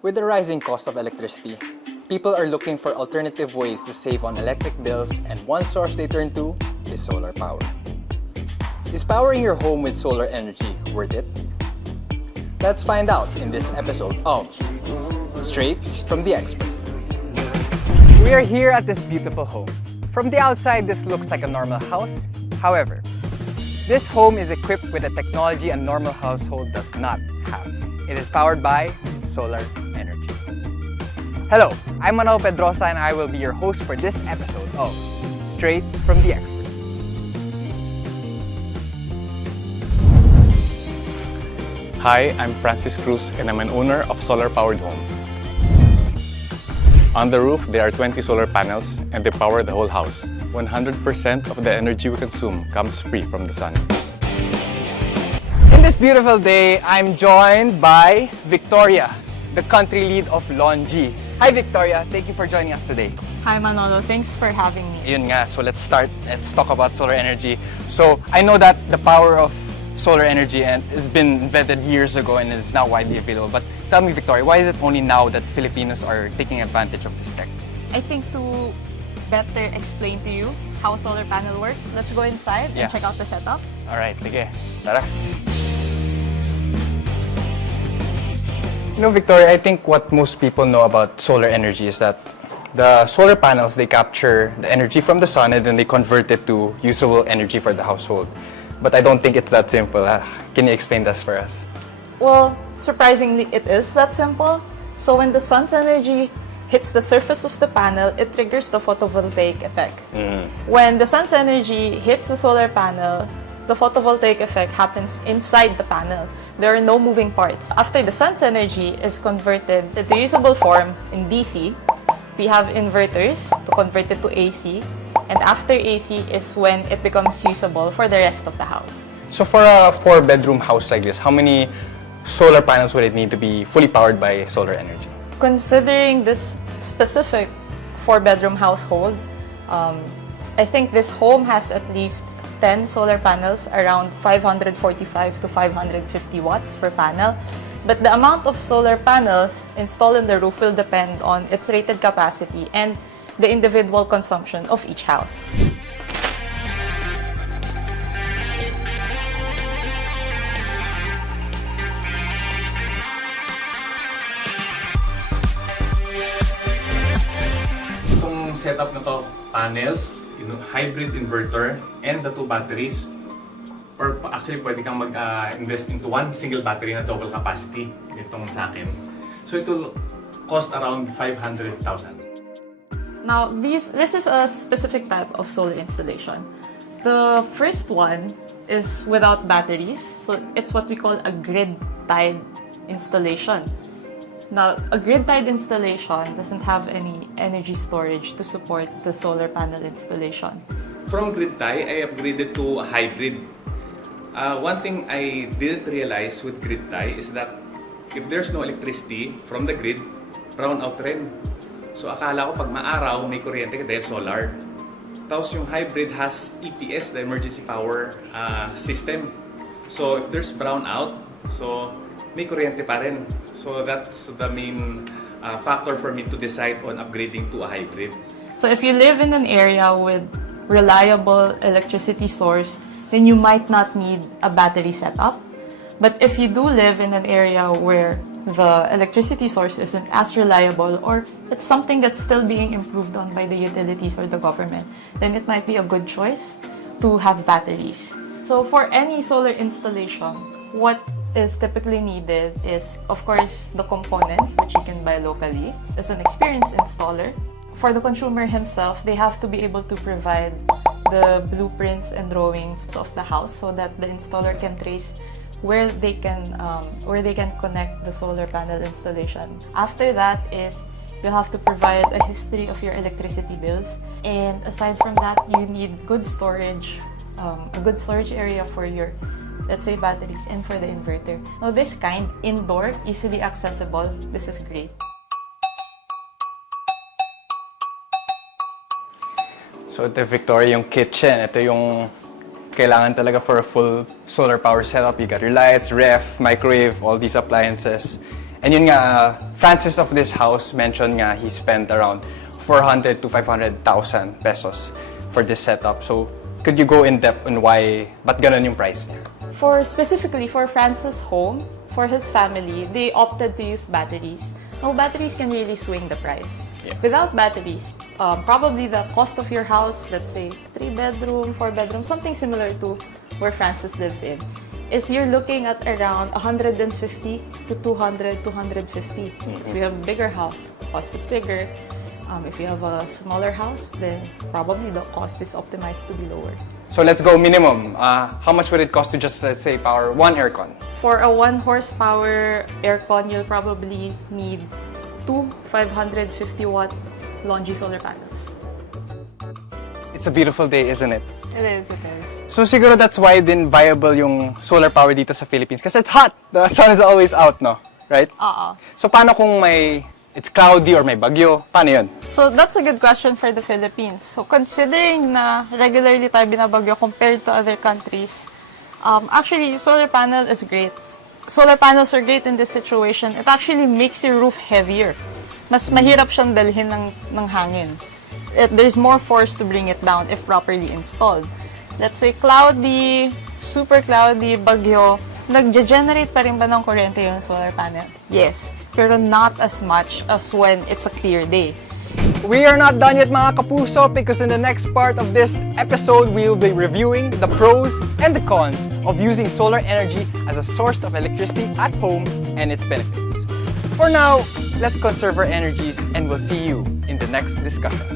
With the rising cost of electricity, people are looking for alternative ways to save on electric bills, and one source they turn to is solar power. Is powering your home with solar energy worth it? Let's find out in this episode of Straight from the Expert. We are here at this beautiful home. From the outside, this looks like a normal house. However, this home is equipped with a technology a normal household does not have. It is powered by solar energy. Hello, I'm Manolo Pedrosa and I will be your host for this episode of Straight from the Expert. Hi, I'm Francis Cruz and I'm an owner of solar-powered home. On the roof, there are 20 solar panels and they power the whole house. 100% of the energy we consume comes free from the sun. In this beautiful day, I'm joined by Viktoria, the country lead of LONGi. Hi Victoria, thank you for joining us today. Hi Manolo, thanks for having me. Yun nga, so let's talk about solar energy. So I know that the power of solar energy has been invented years ago and is now widely available. But tell me Victoria, why is it only now that Filipinos are taking advantage of this tech? I think to better explain to you how a solar panel works, let's go inside and check out the setup. Alright, sige, tara. You know, Victoria, I think what most people know about solar energy is that the solar panels, they capture the energy from the sun and then they convert it to usable energy for the household. But I don't think it's that simple. Can you explain this for us? Well, surprisingly, it is that simple. So when the sun's energy hits the surface of the panel, it triggers the photovoltaic effect. When the sun's energy hits the solar panel, the photovoltaic effect happens inside the panel. There are no moving parts. After the sun's energy is converted to usable form in DC, we have inverters to convert it to AC. And after AC is when it becomes usable for the rest of the house. So for a 4-bedroom house like this, how many solar panels would it need to be fully powered by solar energy? Considering this specific 4-bedroom household, I think this home has at least 10 solar panels, around 545 to 550 watts per panel. But the amount of solar panels installed in the roof will depend on its rated capacity and the individual consumption of each house. Itong setup na to, panels, hybrid inverter, and the 2 batteries. Or actually, pwede kang mag-invest into one single battery na double capacity itong sa akin. So it will cost around 500,000. Now, this is a specific type of solar installation. The first one is without batteries, so it's what we call a grid-tied installation. Now, a grid-tied installation doesn't have any energy storage to support the solar panel installation. From grid-tie, I upgraded to a hybrid. One thing I didn't realize with grid-tie is that if there's no electricity from the grid, brown out rin. So akala ko pag maaraw, may kuryente dahil solar. Tapos yung hybrid has EPS, the emergency power system. So if there's brownout, so may kuryente pa rin. So that's the main factor for me to decide on upgrading to a hybrid. So if you live in an area with reliable electricity source, then you might not need a battery setup. But if you do live in an area where the electricity source isn't as reliable, or it's something that's still being improved on by the utilities or the government, then it might be a good choice to have batteries. So for any solar installation, what is typically needed is, of course, the components, which you can buy locally, as an experienced installer. For the consumer himself, they have to be able to provide the blueprints and drawings of the house so that the installer can trace where they can connect the solar panel installation. After that is you have to provide a history of your electricity bills, and aside from that, you need good storage, a good storage area for your, let's say, batteries and for the inverter. Now this kind, indoor, easily accessible, this is great. So ito, Victoria, yung kitchen. Ito yung kailangan talaga for a full solar power setup. You got your lights, ref, microwave, all these appliances. And yun nga, Francis of this house mentioned nga he spent around 400 to 500,000 pesos for this setup. So, could you go in depth on why, ba't ganun yung price niya? Specifically for Francis' home, for his family, they opted to use batteries. Now, batteries can really swing the price. Yeah. Without batteries, probably the cost of your house, let's say 3-bedroom, 4-bedroom, something similar to where Francis lives in, is you're looking at around 150 to 200, 250. If you have a bigger house, cost is bigger. If you have a smaller house, then probably the cost is optimized to be lower. So let's go minimum. How much would it cost to just, let's say, power one aircon? For a 1 horsepower aircon, you'll probably need 2 550-watt LONGi solar panels. It's a beautiful day, isn't it? It is. So siguro that's why din viable yung solar power dito sa Philippines. Kasi it's hot. The sun is always out, no? Right? So paano kung it's cloudy or may bagyo? Paano yun? So that's a good question for the Philippines. So considering na regularly tayo binabagyo compared to other countries, actually solar panel is great. Solar panels are great in this situation. It actually makes your roof heavier. Mas mahirap siyang dalhin ng hangin. There's more force to bring it down if properly installed. Let's say cloudy, super cloudy, bagyo, nag-generate pa rin ba ng kuryente yung solar panel? Yes, pero not as much as when it's a clear day. We are not done yet, mga kapuso, because in the next part of this episode, we will be reviewing the pros and the cons of using solar energy as a source of electricity at home and its benefits. For now, let's conserve our energies and we'll see you in the next discussion.